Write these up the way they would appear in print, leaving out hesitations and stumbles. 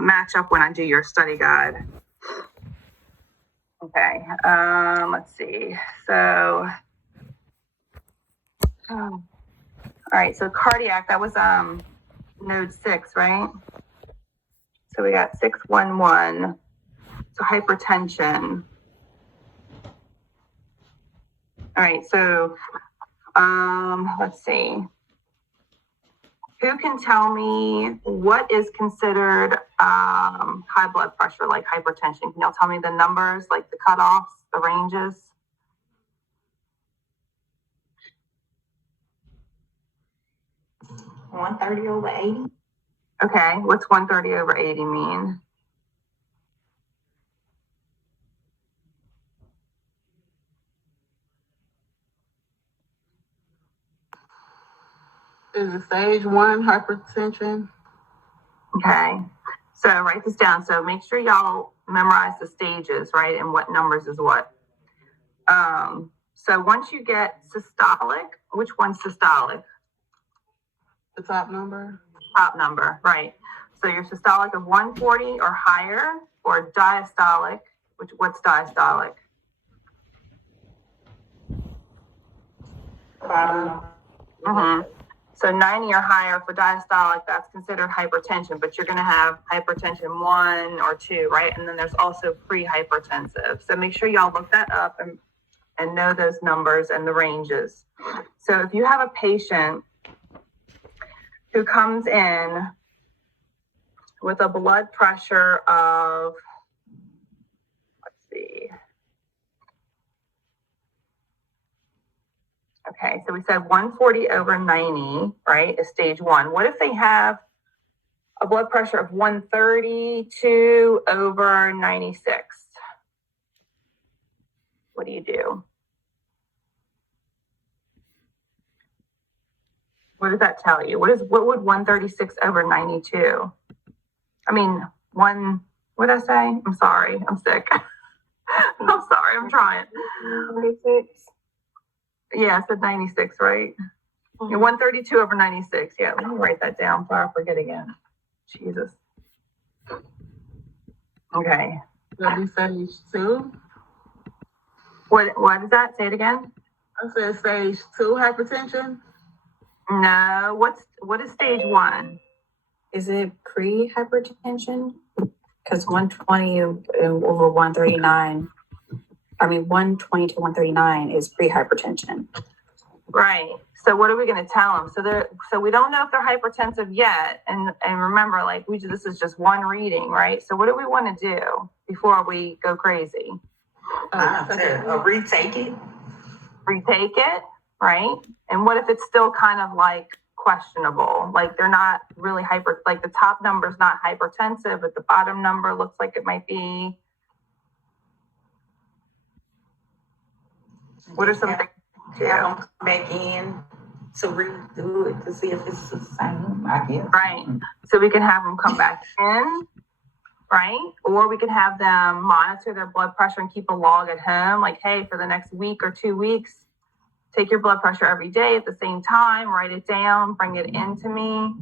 match up when I do your study guide. Okay, let's see. So, all right, so cardiac, that was node 6, right? So we got 611. So hypertension. All right, so let's see. Who can tell me what is considered high blood pressure, like hypertension? Can y'all tell me the numbers, like the cutoffs, the ranges? – 130 over 80. Okay, what's 130 over 80 mean? Is it stage 1 hypertension? Okay, so write this down. So make sure y'all memorize the stages, right? And what numbers is what. So once you get systolic, which one's systolic? The top number. Top number, right. So your systolic of 140 or higher, or diastolic, what's diastolic? So 90 or higher for diastolic, that's considered hypertension, but you're going to have hypertension 1 or 2, right? And then there's also pre-hypertensive. So make sure y'all look that up and know those numbers and the ranges. So if you have a patient who comes in with a blood pressure of, let's see. Okay, so we said 140 over 90, right, is stage 1. What if they have a blood pressure of 132 over 96? What do you do? What does that tell you? What would 136 over 92? I mean, what did I say? I'm sorry, I'm sick. I'm sorry, I'm trying. 96. Yeah, I said 96, right? Mm-hmm. 132 over 96. Yeah, let me write that down before I forget again. Jesus. Okay. That'd be stage 2. What is that? Say it again. I said stage 2 hypertension. No. What is stage 1? Is it pre-hypertension? Because 120 over 139. I mean, 120 to 139 is pre-hypertension. Right. So what are we going to tell them? So we don't know if they're hypertensive yet. And remember, like this is just one reading, right? So what do we want to do before we go crazy? Retake it. Retake it, right? And what if it's still kind of like questionable? Like they're not really like the top number is not hypertensive, but the bottom number looks like it might be. What are some things to do? Come back in to redo it to see if it's the same, I guess. Right. So we can have them come back in, right? Or we could have them monitor their blood pressure and keep a log at home. Like, hey, for the next week or 2 weeks, take your blood pressure every day at the same time, write it down, bring it into me.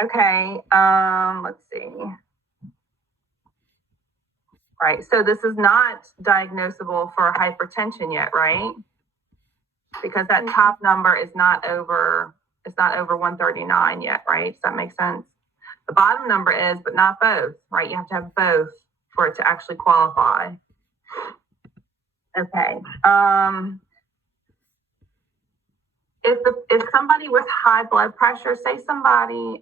Okay, let's see. Right, so this is not diagnosable for hypertension yet, right? Because that top number is not over 139 yet, right? Does that make sense? The bottom number is, but not both, right? You have to have both for it to actually qualify. Okay. If somebody with high blood pressure, say somebody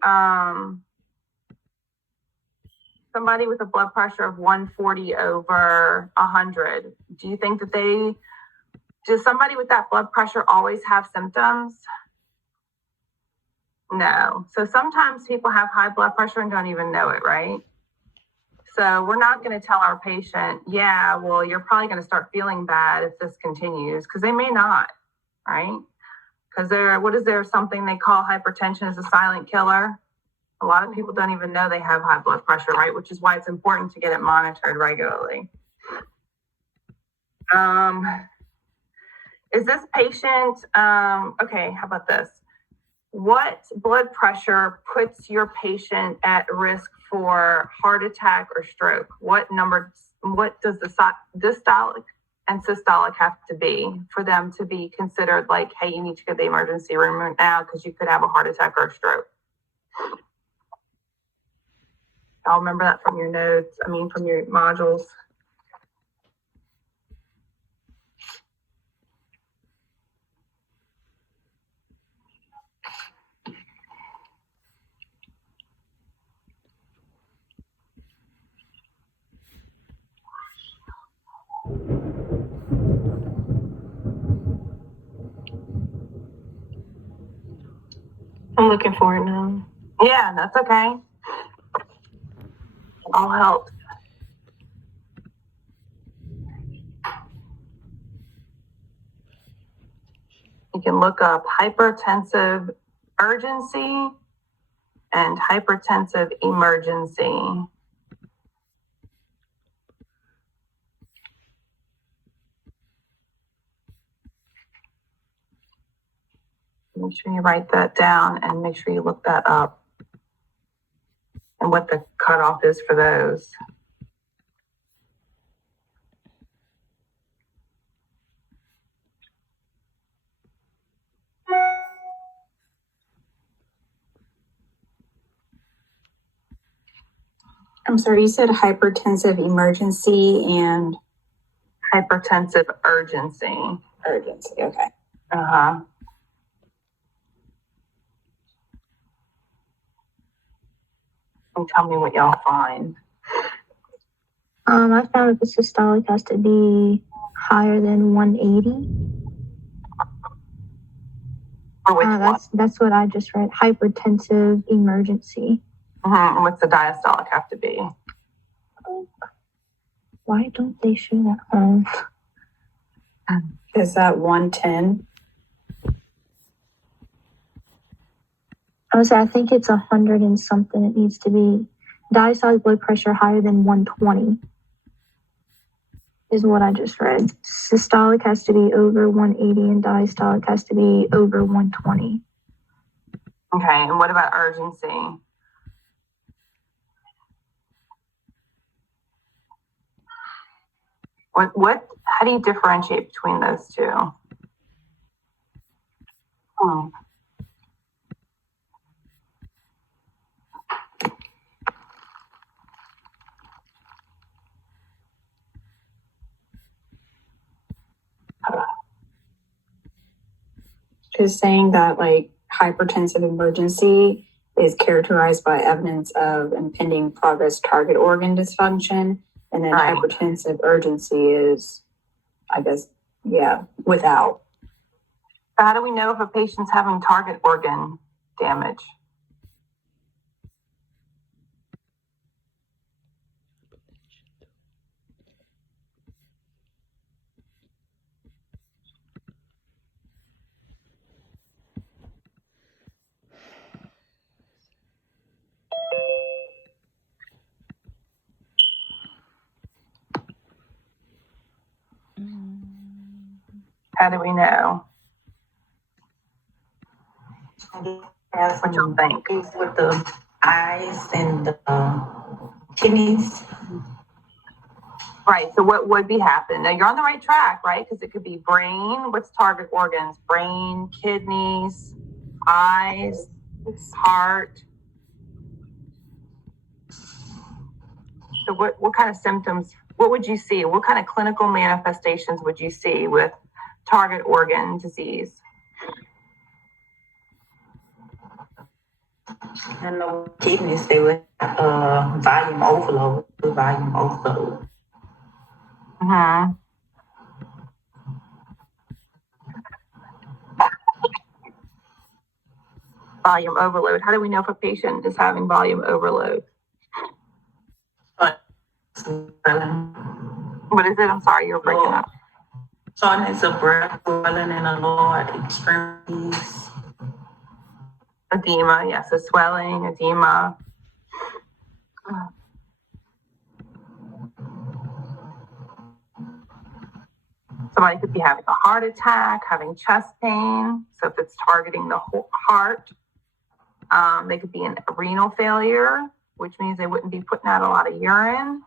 with a blood pressure of 140 over 100, do you think that does somebody with that blood pressure always have symptoms? No. So sometimes people have high blood pressure and don't even know it, right? So we're not going to tell our patient, yeah, well, you're probably going to start feeling bad if this continues, because they may not, right? Because something they call hypertension is a silent killer. A lot of people don't even know they have high blood pressure, right? Which is why it's important to get it monitored regularly. Is this patient, okay, how about this? what blood pressure puts your patient at risk for heart attack or stroke? What does the diastolic and systolic have to be for them to be considered like, hey, you need to go to the emergency room right now because you could have a heart attack or a stroke? I'll remember that from your notes, from your modules. I'm looking for it now. Yeah, that's okay. All helps. You can look up hypertensive urgency and hypertensive emergency. Make sure you write that down and make sure you look that up and what the cutoff is for those. I'm sorry, you said hypertensive emergency and hypertensive urgency. Urgency, okay. Uh-huh. And tell me what y'all find. I found that the systolic has to be higher than 180. For which one? That's what I just read. Hypertensive emergency. And what's the diastolic have to be? Why don't they show that? Is that 110? I think it's 100 and something. It needs to be diastolic blood pressure higher than 120 is what I just read. Systolic has to be over 180 and diastolic has to be over 120. Okay, and what about urgency? How do you differentiate between those two? Just saying that like hypertensive emergency is characterized by evidence of impending progress target organ dysfunction. And then hypertensive urgency is, I guess, without. So how do we know if a patient's having target organ damage? How do we know? That's what y'all think. With the eyes and the kidneys. Right. So what would be happening? Now you're on the right track, right? Because it could be brain. What's target organs? Brain, kidneys, eyes, heart. So what kind of symptoms? What would you see? What kind of clinical manifestations would you see with target organ disease? And the kidneys, they would volume overload. Mm-hmm. Volume overload. How do we know if a patient is having volume overload? What is it? I'm sorry, you're breaking up. Shortness of breath, swelling in the lower extremities. Edema, yes, so swelling, edema. Somebody could be having a heart attack, having chest pain. So if it's targeting the whole heart, They could be in renal failure, which means they wouldn't be putting out a lot of urine.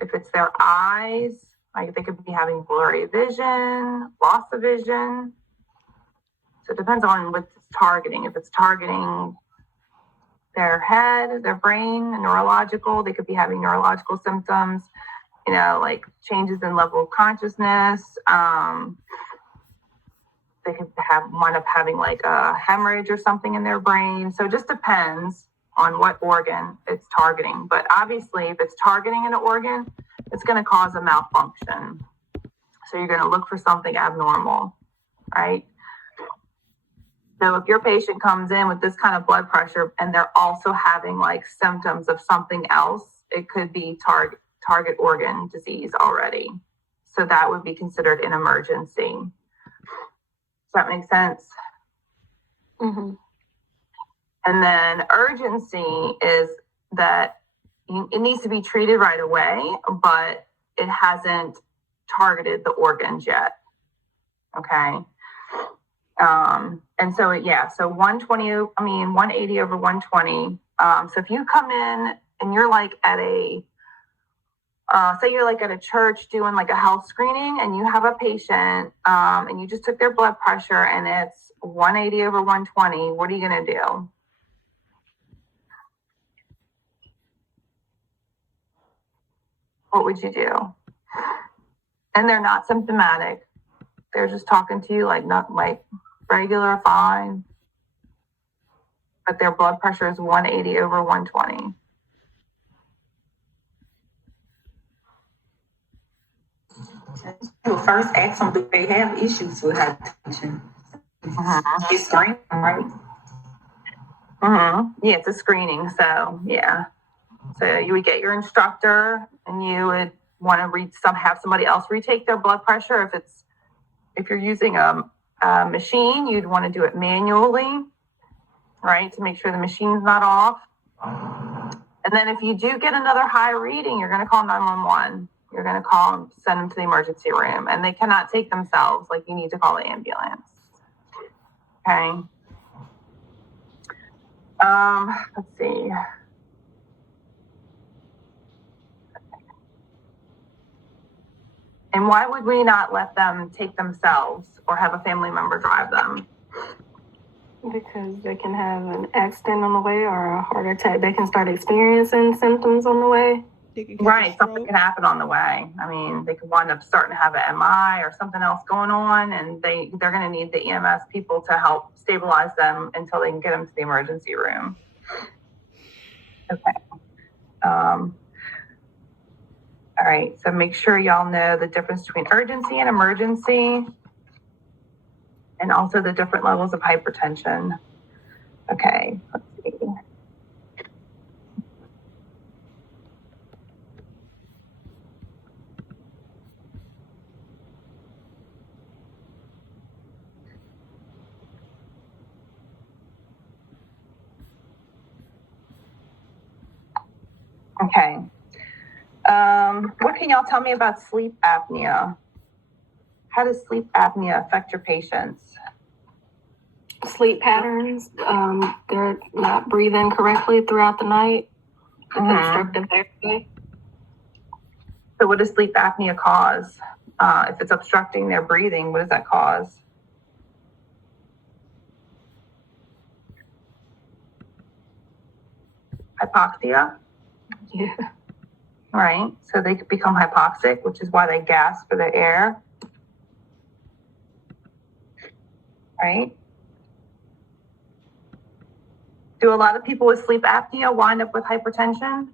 If it's their eyes, like they could be having blurry vision, loss of vision. So it depends on what it's targeting. If it's targeting their head, their brain, neurological, they could be having neurological symptoms, like changes in level of consciousness. They could wind up having like a hemorrhage or something in their brain. So it just depends on what organ it's targeting. But obviously, if it's targeting an organ, it's going to cause a malfunction. So you're going to look for something abnormal, right? So if your patient comes in with this kind of blood pressure and they're also having like symptoms of something else, it could be target organ disease already. So that would be considered an emergency. Does that make sense? Mm-hmm. And then urgency is that it needs to be treated right away, but it hasn't targeted the organs yet. Okay. And so, so 180 over 120. So if you come in and you're like at say you're like at a church doing like a health screening and you have a patient, and you just took their blood pressure and it's 180 over 120, what are you going to do? What would you do? And they're not symptomatic. They're just talking to you like not like regular, fine. But their blood pressure is 180 over 120. Well, first ask them, do they have issues with hypertension? It's screening, right? Yeah, it's a screening. So yeah. So you would get your instructor and you would want to have somebody else retake their blood pressure. If you're using a machine, you'd want to do it manually, right? To make sure the machine's not off. And then if you do get another high reading, you're going to call 911. You're going to call and send them to the emergency room, and they cannot take themselves. Like, you need to call the ambulance. Okay. Let's see. And why would we not let them take themselves or have a family member drive them? Because they can have an accident on the way or a heart attack. They can start experiencing symptoms on the way. Right, something can happen on the way. I mean, they could wind up starting to have an MI or something else going on, and they're going to need the EMS people to help stabilize them until they can get them to the emergency room. Okay. All right, so make sure y'all know the difference between urgency and emergency, and also the different levels of hypertension. Okay, let's see. Okay. What can y'all tell me about sleep apnea? How does sleep apnea affect your patients? Sleep patterns, they're not breathing correctly throughout the night. Obstructive airway. So what does sleep apnea cause? If it's obstructing their breathing, what does that cause? Hypoxia? Yeah. Right. So they could become hypoxic, which is why they gasp for the air. Right. Do a lot of people with sleep apnea wind up with hypertension?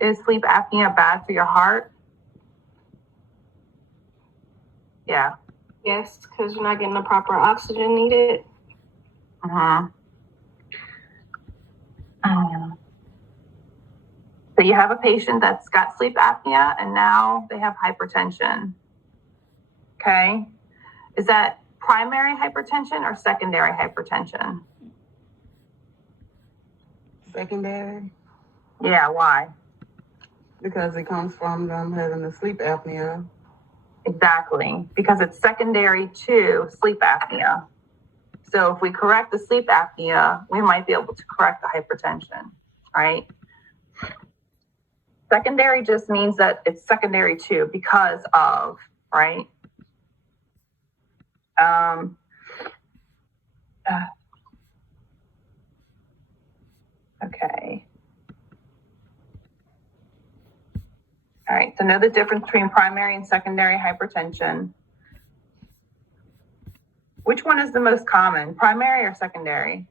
Is sleep apnea bad for your heart? Yeah. Yes, because you're not getting the proper oxygen needed. So you have a patient that's got sleep apnea and now they have hypertension. Okay. Is that primary hypertension or secondary hypertension? Secondary. Yeah, why? Because it comes from them having the sleep apnea. Exactly, because it's secondary to sleep apnea. So if we correct the sleep apnea, we might be able to correct the hypertension, right? Secondary just means that it's secondary to, because of, right? Okay. All right, so know the difference between primary and secondary hypertension. Which one is the most common, primary or secondary?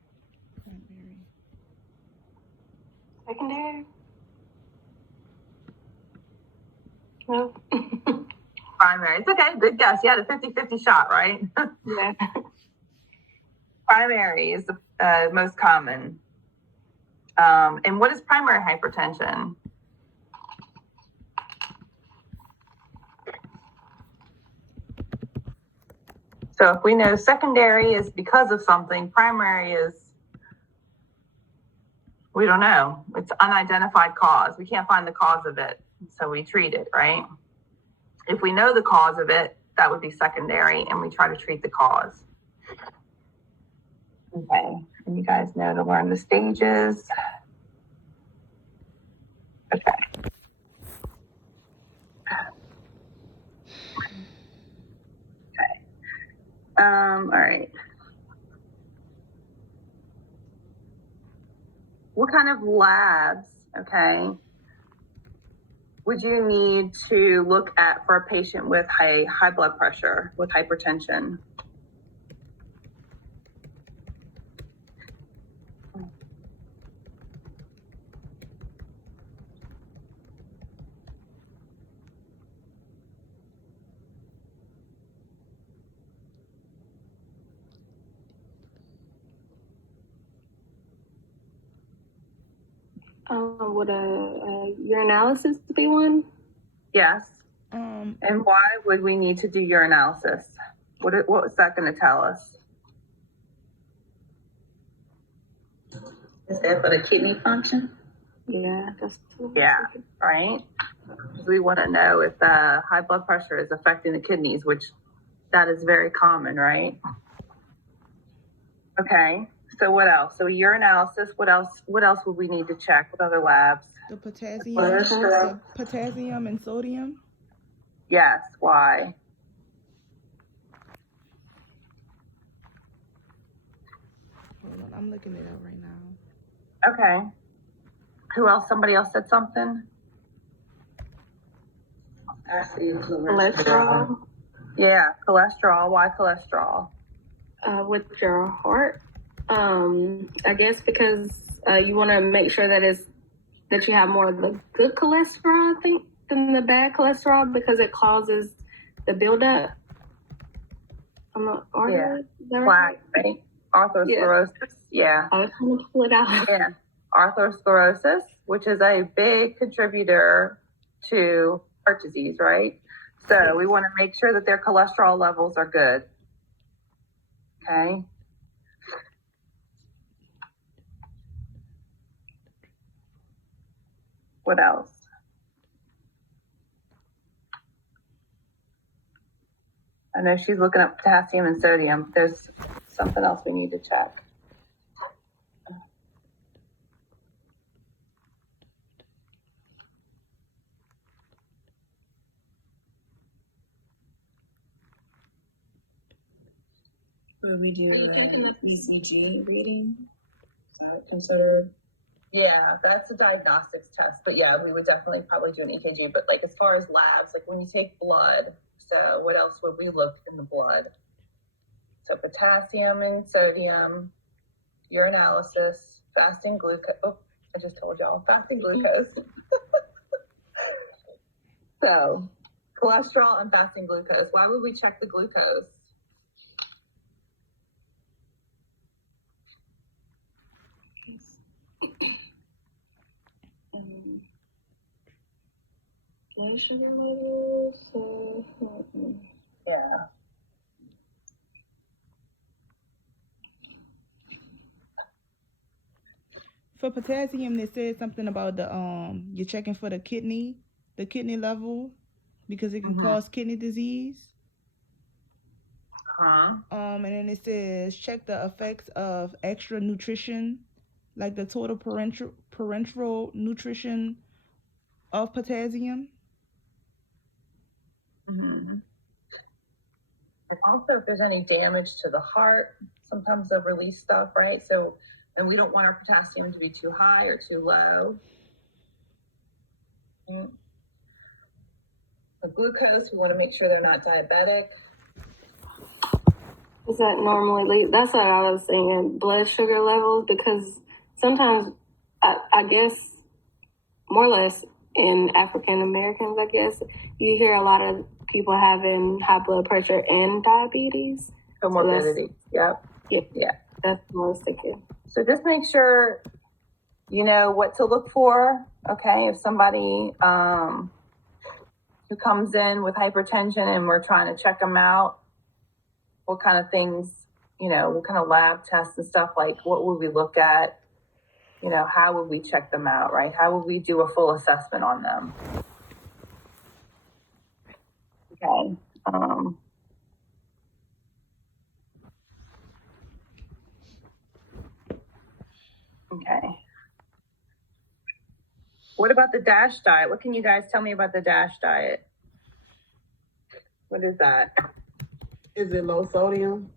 Secondary? No. Primary. It's okay, good guess. You had a 50-50 shot, right? Yeah. Primary is the most common. And what is primary hypertension? So if we know secondary is because of something, primary is, we don't know. It's unidentified cause. We can't find the cause of it, so we treat it, right? If we know the cause of it, that would be secondary, and we try to treat the cause. Okay, and you guys know to learn the stages. Okay. Okay. All right. What kind of labs, okay, would you need to look at for a patient with high blood pressure, with hypertension? Would a urinalysis be one? Yes. And why would we need to do urinalysis? What was that going to tell us? Is that for the kidney function? Yeah, that's Yeah, right? We want to know if the high blood pressure is affecting the kidneys, which that is very common, right? Okay, so what else? So urinalysis, what else would we need to check? What other labs? The potassium and sodium. Yes, why? Hold on, I'm looking it up right now. Okay. Who else? Somebody else said something? I see cholesterol. Yeah, cholesterol. Why cholesterol? With your heart. I guess because you want to make sure that you have more of the good cholesterol, I think, than the bad cholesterol, because it causes the buildup. Plaque, right? Atherosclerosis. Yeah. I was trying to pull it out. Yeah. Atherosclerosis, which is a big contributor to heart disease, right? So we want to make sure that their cholesterol levels are good. Okay. What else? I know she's looking up potassium and sodium. There's something else we need to check. Where we do ECG reading? Is that considered? Yeah, that's a diagnostics test. But yeah, we would definitely probably do an EKG. But like as far as labs, like when you take blood, so what else would we look in the blood? So potassium and sodium, urinalysis, fasting glucose. Oh, I just told y'all, fasting glucose. So cholesterol and fasting glucose. Why would we check the glucose? Blood sugar levels. Yeah. For potassium, they said something about the you're checking for the kidney level, because it can cause kidney disease. And then it says check the effects of extra nutrition, like the total parenteral nutrition of potassium. And also, if there's any damage to the heart, sometimes they'll release stuff, right? So, and we don't want our potassium to be too high or too low. The glucose, we want to make sure they're not diabetic. Is that normally, that's what I was saying, blood sugar levels, because sometimes, I guess, more or less in African Americans, I guess, you hear a lot of people having high blood pressure and diabetes. Comorbidity. So yeah. That's what I was thinking. So just make sure you know what to look for. Okay, if somebody who comes in with hypertension and we're trying to check them out, what kind of things, what kind of lab tests and stuff, like what would we look at? How would we check them out, right? How would we do a full assessment on them? Okay. Okay. What about the DASH diet? What can you guys tell me about the DASH diet? What is that? Is it low sodium?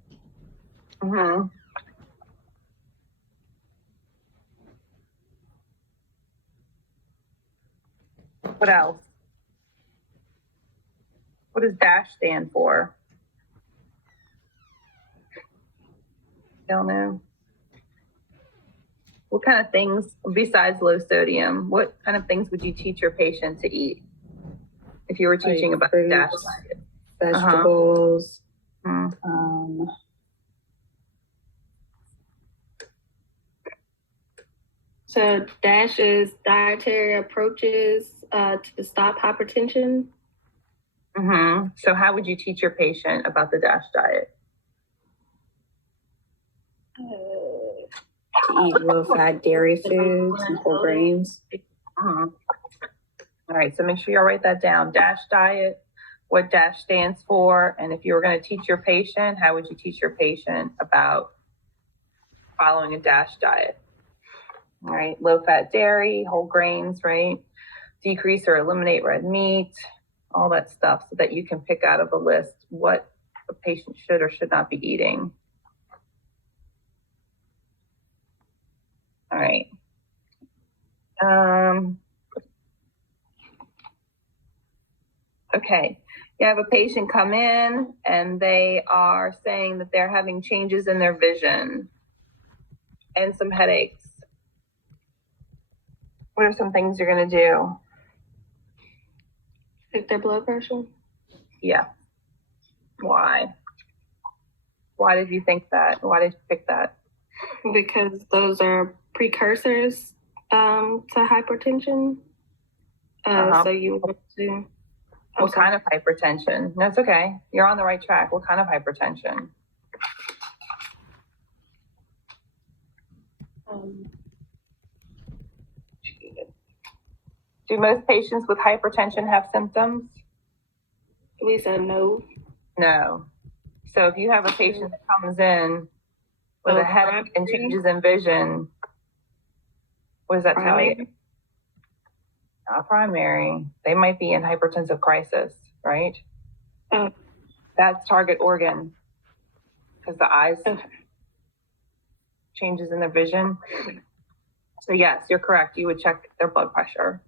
What else? What does DASH stand for? Don't know. What kind of things, besides low sodium, what kind of things would you teach your patient to eat if you were teaching about the DASH diet? Vegetables. So DASH is dietary approaches to stop hypertension. So how would you teach your patient about the DASH diet? To eat low-fat dairy foods and whole grains. All right, so make sure you write that down. DASH diet, what DASH stands for, and if you were going to teach your patient, how would you teach your patient about following a DASH diet? All right, low-fat dairy, whole grains, right? Decrease or eliminate red meat, all that stuff, so that you can pick out of a list what a patient should or should not be eating. All right. Okay. You have a patient come in and they are saying that they're having changes in their vision and some headaches. What are some things you're going to do? Check their blood pressure. Yeah. Why? Why did you think that? Why did you pick that? Because those are precursors to hypertension. So you want to. What kind of hypertension? No, it's okay. You're on the right track. What kind of hypertension? Do most patients with hypertension have symptoms? We said no. No. So if you have a patient that comes in with a headache and changes in vision, what does that tell you? Not primary. They might be in hypertensive crisis, right? That's target organ, because the eyes changes in their vision. So yes, you're correct. You would check their blood pressure.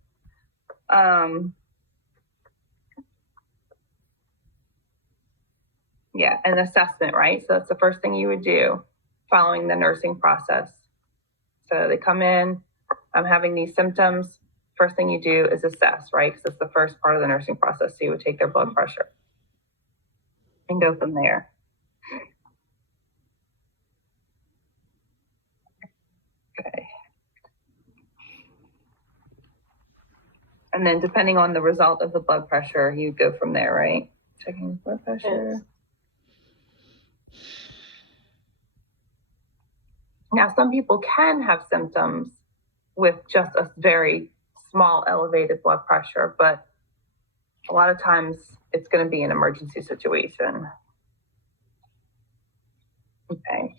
Yeah, an assessment, right? So that's the first thing you would do following the nursing process. So they come in, I'm having these symptoms. First thing you do is assess, right? Because it's the first part of the nursing process. So you would take their blood pressure and go from there. Okay. And then depending on the result of the blood pressure, you go from there, right? Checking the blood pressure. Yes. Now, some people can have symptoms with just a very small elevated blood pressure, but a lot of times it's going to be an emergency situation. Okay.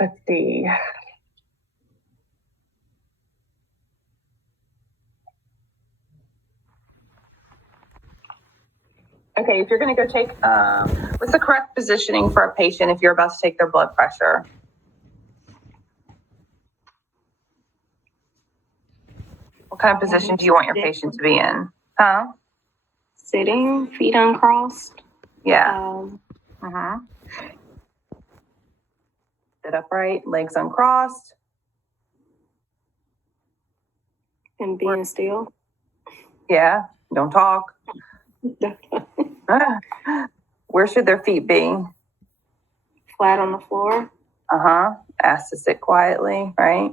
Let's see. Okay, if you're going to go take, what's the correct positioning for a patient if you're about to take their blood pressure? What kind of position do you want your patient to be in? Huh? Sitting, feet uncrossed. Yeah. Sit upright, legs uncrossed. And being still. Yeah, don't talk. Where should their feet be? Flat on the floor. Asked to sit quietly, right?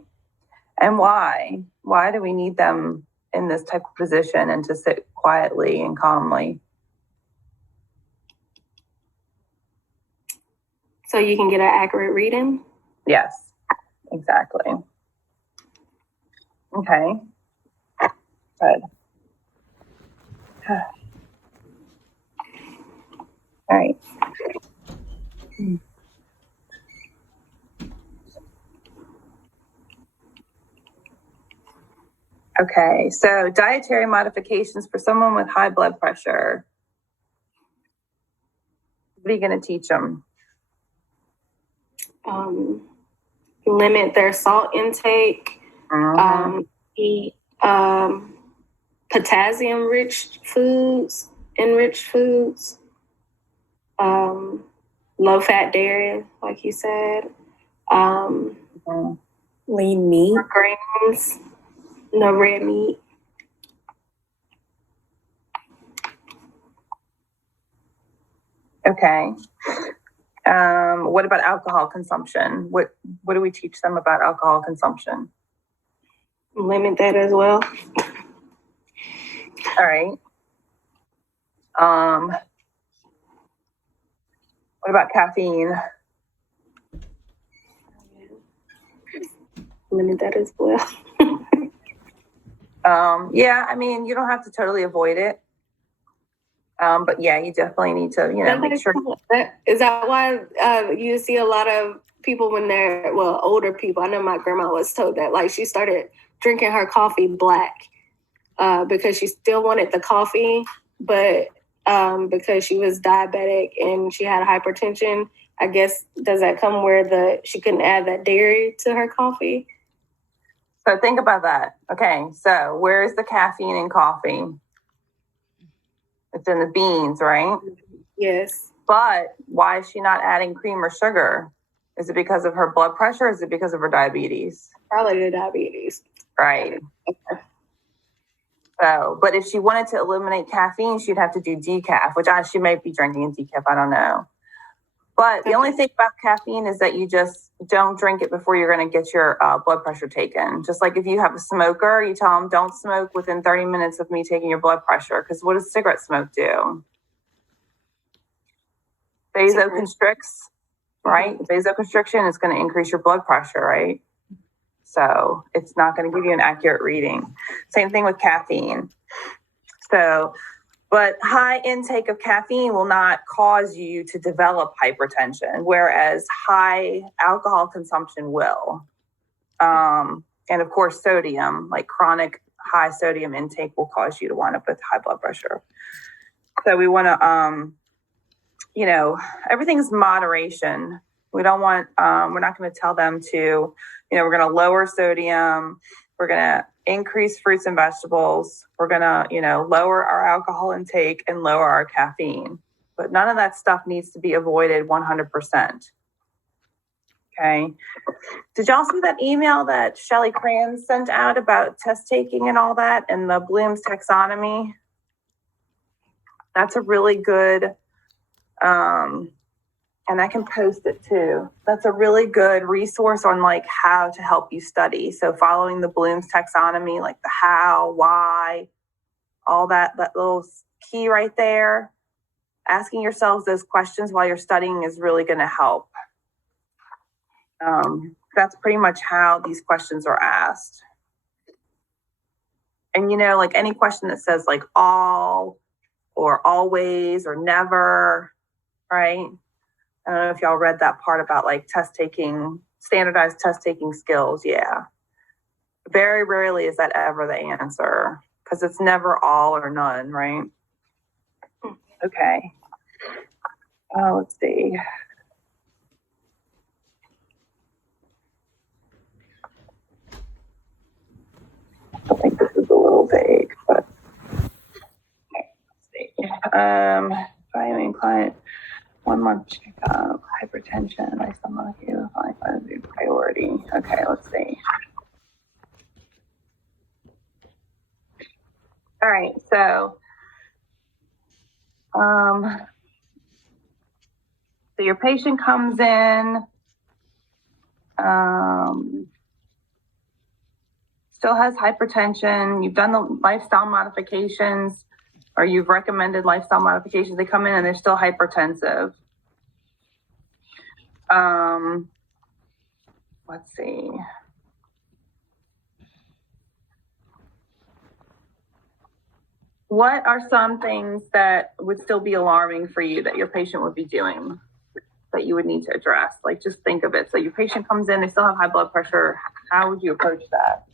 And why? Why do we need them in this type of position and to sit quietly and calmly? So you can get an accurate reading? Yes, exactly. Okay. Good. All right. Okay, so dietary modifications for someone with high blood pressure. What are you going to teach them? Limit their salt intake. Eat potassium rich foods, enriched foods, low fat dairy, like you said, Lean meat. grains, no red meat. Okay. What about alcohol consumption? What do we teach them about alcohol consumption? Limit that as well. All right. What about caffeine? Limit that as well. Yeah, I mean, you don't have to totally avoid it. But yeah, you definitely need to, make sure. Is that why you see a lot of people when they're, older people? I know my grandma was told that, like, she started drinking her coffee black because she still wanted the coffee, but because she was diabetic and she had hypertension, I guess, does that come where she couldn't add that dairy to her coffee? So think about that. Okay, so where's the caffeine in coffee? It's in the beans, right? Yes. But why is she not adding cream or sugar? Is it because of her blood pressure? Or is it because of her diabetes? Probably the diabetes. Right. Okay. So, but if she wanted to eliminate caffeine, she'd have to do decaf, which she might be drinking decaf. I don't know. But the only thing about caffeine is that you just don't drink it before you're going to get your blood pressure taken. Just like if you have a smoker, you tell them, don't smoke within 30 minutes of me taking your blood pressure. Because what does cigarette smoke do? Vasoconstricts, right? Vasoconstriction is going to increase your blood pressure, right? So it's not going to give you an accurate reading. Same thing with caffeine. So, but high intake of caffeine will not cause you to develop hypertension, whereas high alcohol consumption will. And of course, sodium, like chronic high sodium intake, will cause you to wind up with high blood pressure. So we want to, everything's moderation. We don't want, we're not going to tell them to, we're going to lower sodium. We're going to increase fruits and vegetables. We're going to, lower our alcohol intake and lower our caffeine. But none of that stuff needs to be avoided 100%. Okay. Did y'all see that email that Shelley Kranz sent out about test taking and all that and the Bloom's taxonomy? That's a really good, and I can post it too. That's a really good resource on like how to help you study. So following the Bloom's taxonomy, like the how, why, all that little key right there, asking yourselves those questions while you're studying is really going to help. That's pretty much how these questions are asked. And like any question that says like all or always or never, right? I don't know if y'all read that part about like standardized test taking skills. Yeah. Very rarely is that ever the answer because it's never all or none, right? Okay. Let's see. I think this is a little vague, but okay, let's see. Evaluating client, 1 month checkup, hypertension, lifestyle molecule, priority. Okay, let's see. All right, so your patient comes in, still has hypertension. You've done the lifestyle modifications, or you've recommended lifestyle modifications. They come in and they're still hypertensive. Let's see. What are some things that would still be alarming for you that your patient would be doing that you would need to address? Like, just think of it. So your patient comes in, they still have high blood pressure. How would you approach that?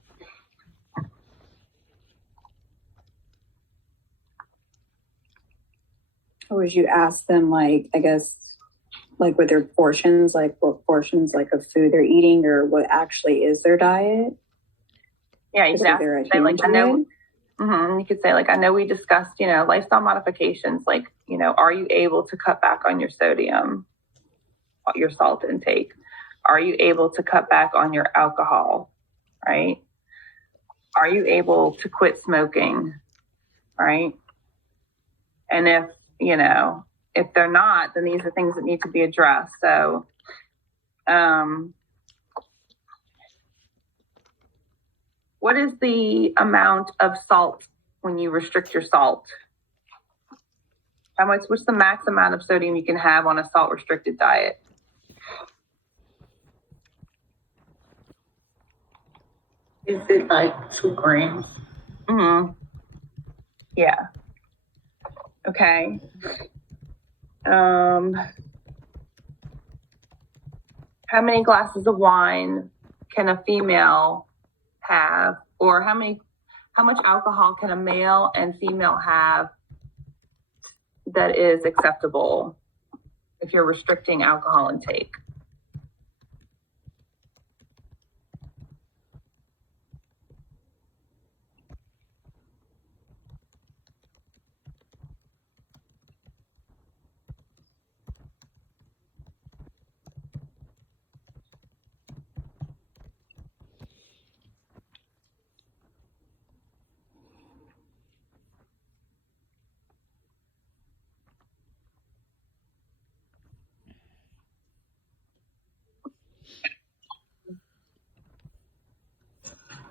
Or would you ask them, like, I guess, like with their portions, like what portions like of food they're eating or what actually is their diet? Yeah, you could ask, say, like, I know, you could say, like, I know we discussed, lifestyle modifications, like, are you able to cut back on your sodium, your salt intake? Are you able to cut back on your alcohol, right? Are you able to quit smoking, right? And if they're not, then these are things that need to be addressed. So, what is the amount of salt when you restrict your salt? What's the max amount of sodium you can have on a salt restricted diet? Is it like 2 grams? Mm-hmm. Yeah. Okay. How many glasses of wine can a female have, or how much alcohol can a male and female have that is acceptable if you're restricting alcohol intake?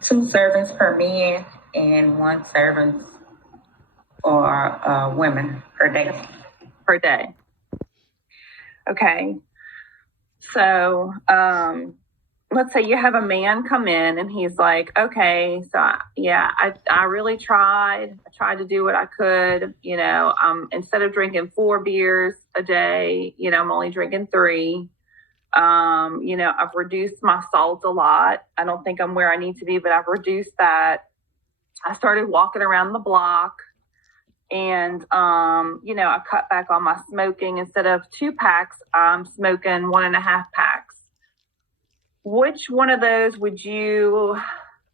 Two servings per man and 1 serving for women per day. Per day. Okay. So, let's say you have a man come in and he's like, okay, so I really tried. I tried to do what I could, instead of drinking 4 beers a day, I'm only drinking 3. I've reduced my salt a lot. I don't think I'm where I need to be, but I've reduced that. I started walking around the block and, I cut back on my smoking. Instead of 2 packs, I'm smoking 1.5 packs. Which one of those would you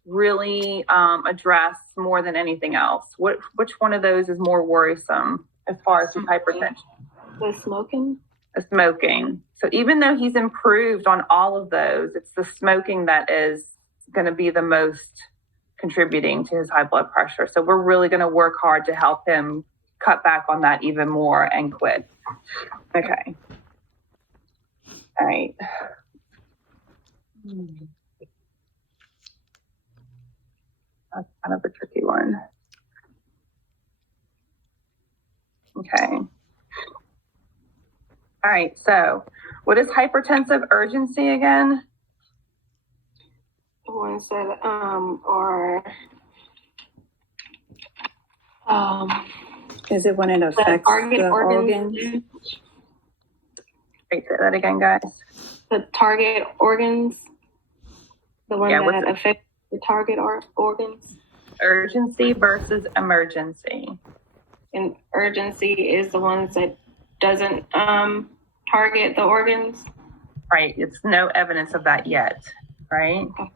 really address more than anything else? Which one of those is more worrisome as far as his hypertension? The smoking? The smoking. So even though he's improved on all of those, it's the smoking that is going to be the most contributing to his high blood pressure. So we're really going to work hard to help him cut back on that even more and quit. Okay. All right. That's kind of a tricky one. Okay. All right. So what is hypertensive urgency again? ones that are Is it when it the affects target the organs? organs? Wait, say that again, guys. The target organs, the one Yeah, what's that affects the target organs. Urgency versus emergency. And urgency is the ones that doesn't target the organs. Right. It's no evidence of that yet. Right. Okay.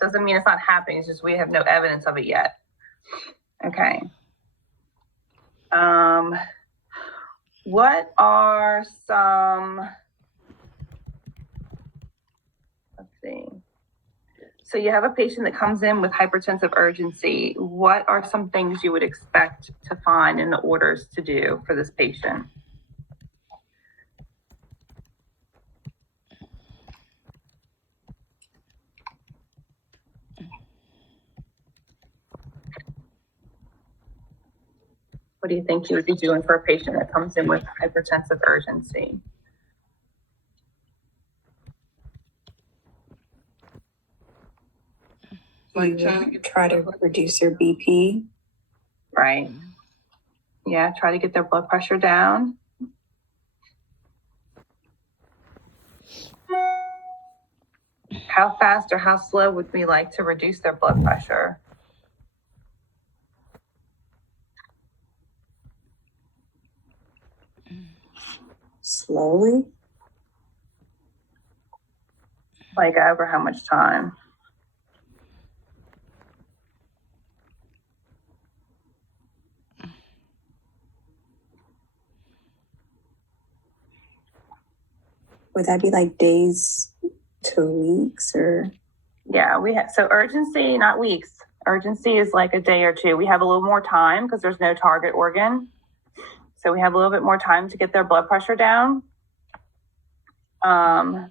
Doesn't mean it's not happening. It's just we have no evidence of it yet. Okay. What are some, let's see. So you have a patient that comes in with hypertensive urgency. What are some things you would expect to find in the orders to do for this patient? What do you think you would be doing for a patient that comes in with hypertensive urgency? Like try to reduce your BP. Right. Yeah, try to get their blood pressure down. How fast or how slow would we like to reduce their blood pressure? Slowly. Like over how much time? Would that be like days to weeks or? Yeah, we have, so urgency, not weeks. Urgency is like a day or two. We have a little more time because there's no target organ. So we have a little bit more time to get their blood pressure down. But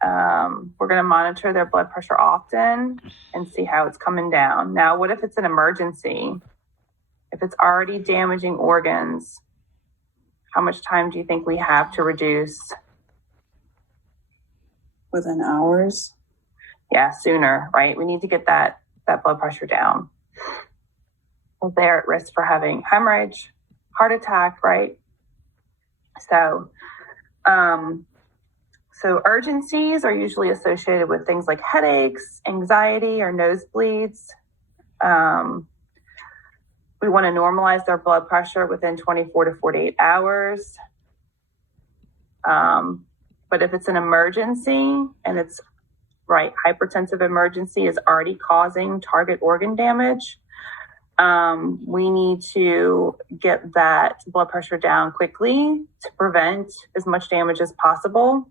we're going to monitor their blood pressure often and see how it's coming down. Now, what if it's an emergency? If it's already damaging organs, how much time do you think we have to reduce? Within hours? Yeah, sooner, right? We need to get that blood pressure down. Well, they're at risk for having hemorrhage, heart attack, right? So urgencies are usually associated with things like headaches, anxiety, or nosebleeds. We want to normalize their blood pressure within 24 to 48 hours. But if it's an emergency and it's right, hypertensive emergency is already causing target organ damage, we need to get that blood pressure down quickly to prevent as much damage as possible.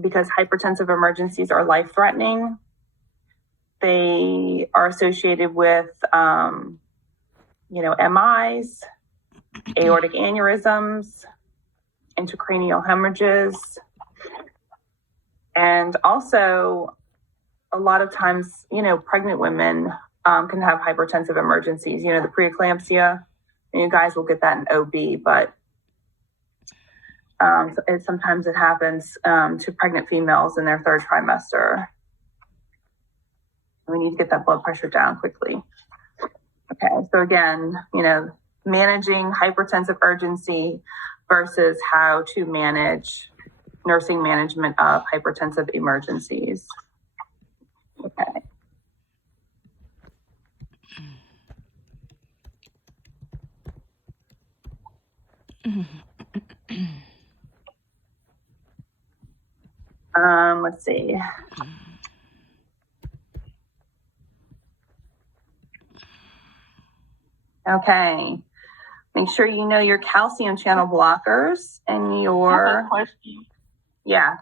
Because hypertensive emergencies are life-threatening. They are associated with, MIs, aortic aneurysms, intracranial hemorrhages, and also a lot of times, pregnant women can have hypertensive emergencies. The preeclampsia, and you guys will get that in OB, but sometimes it happens to pregnant females in their third trimester. We need to get that blood pressure down quickly. Okay, so again, managing hypertensive urgency versus how to manage nursing management of hypertensive emergencies. Okay. Let's see. Okay. Make sure you know your calcium channel blockers and your. I have a question. Yeah.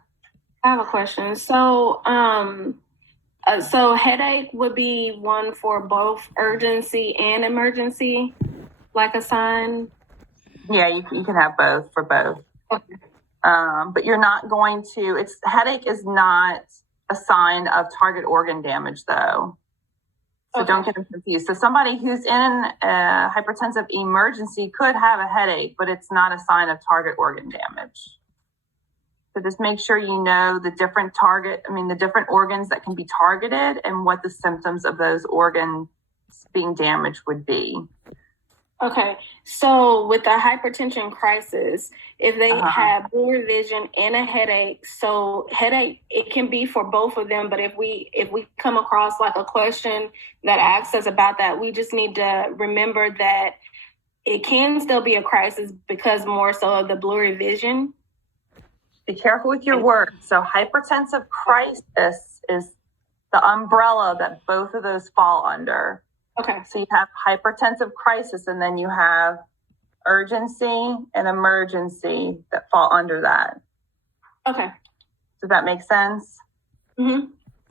I have a question. So, so headache would be one for both urgency and emergency, like a sign. Yeah, you can have both for both. Okay. But you're not going to. Headache is not a sign of target organ damage, though. So Okay. Don't get them confused. So somebody who's in a hypertensive emergency could have a headache, but it's not a sign of target organ damage. So just make sure you know the different organs that can be targeted and what the symptoms of those organs being damaged would be. Okay, so with the hypertension crisis, if they have blurry vision and a headache, so headache, it can be for both of them, but if we come across like a question that asks us about that, we just need to remember that it can still be a crisis because more so of the blurry vision. Be careful with your words. So hypertensive crisis is the umbrella that both of those fall under. Okay. So you have hypertensive crisis, and then you have urgency and emergency that fall under that. Okay. Does that make sense? Mm-hmm.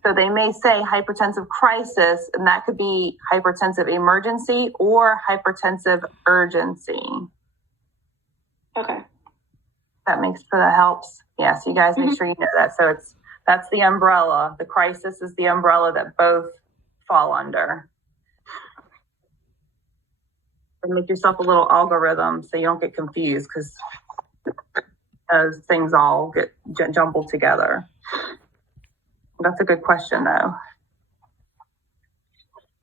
So they may say hypertensive crisis, and that could be hypertensive emergency or hypertensive urgency. Okay. That helps. Yeah, so you guys make sure you know that. So that's the umbrella. The crisis is the umbrella that both fall under. And make yourself a little algorithm so you don't get confused, because those things all get jumbled together. That's a good question, though.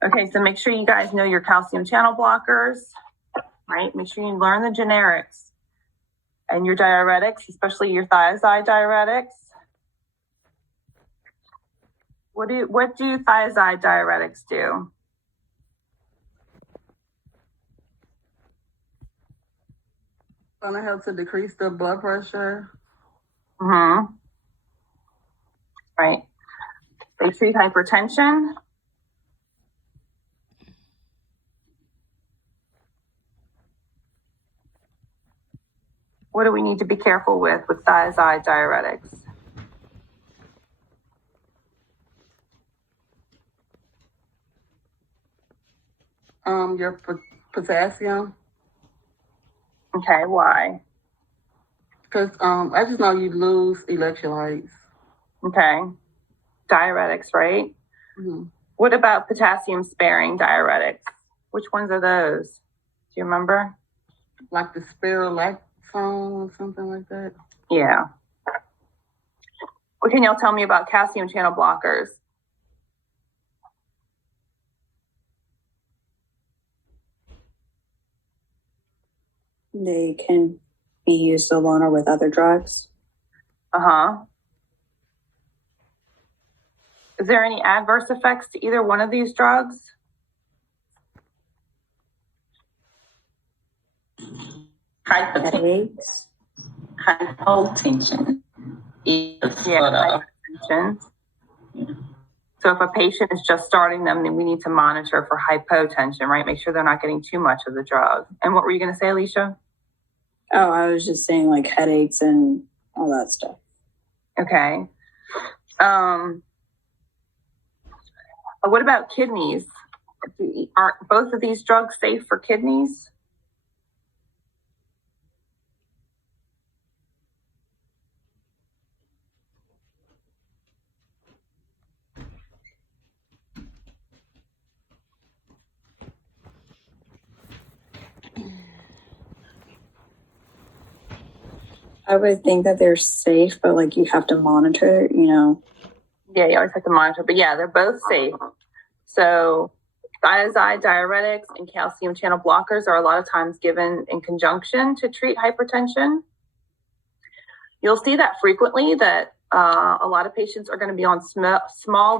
Okay, so make sure you guys know your calcium channel blockers, right? Make sure you learn the generics and your diuretics, especially your thiazide diuretics. What do thiazide diuretics do? Gonna help to decrease the blood pressure. Mm-hmm. Right. They treat hypertension. What do we need to be careful with thiazide diuretics? Your potassium. Okay, why? Because I just know you lose electrolytes. Okay. Diuretics, right? Mm-hmm. What about potassium sparing diuretics? Which ones are those? Do you remember? Like the spirulactone or something like that? Yeah. What can y'all tell me about calcium channel blockers? They can be used alone or with other drugs. Is there any adverse effects to either one of these drugs? Headaches, hypotension is hypertension. So if a patient is just starting them, then we need to monitor for hypotension, right? Make sure they're not getting too much of the drug. And what were you going to say, Alicia? Oh, I was just saying like headaches and all that stuff. Okay. What about kidneys? Are both of these drugs safe for kidneys? I would think that they're safe, but like you have to monitor, you know. Yeah, you always have to monitor, but yeah, they're both safe. So thiazide diuretics and calcium channel blockers are a lot of times given in conjunction to treat hypertension. You'll see that frequently, that a lot of patients are going to be on small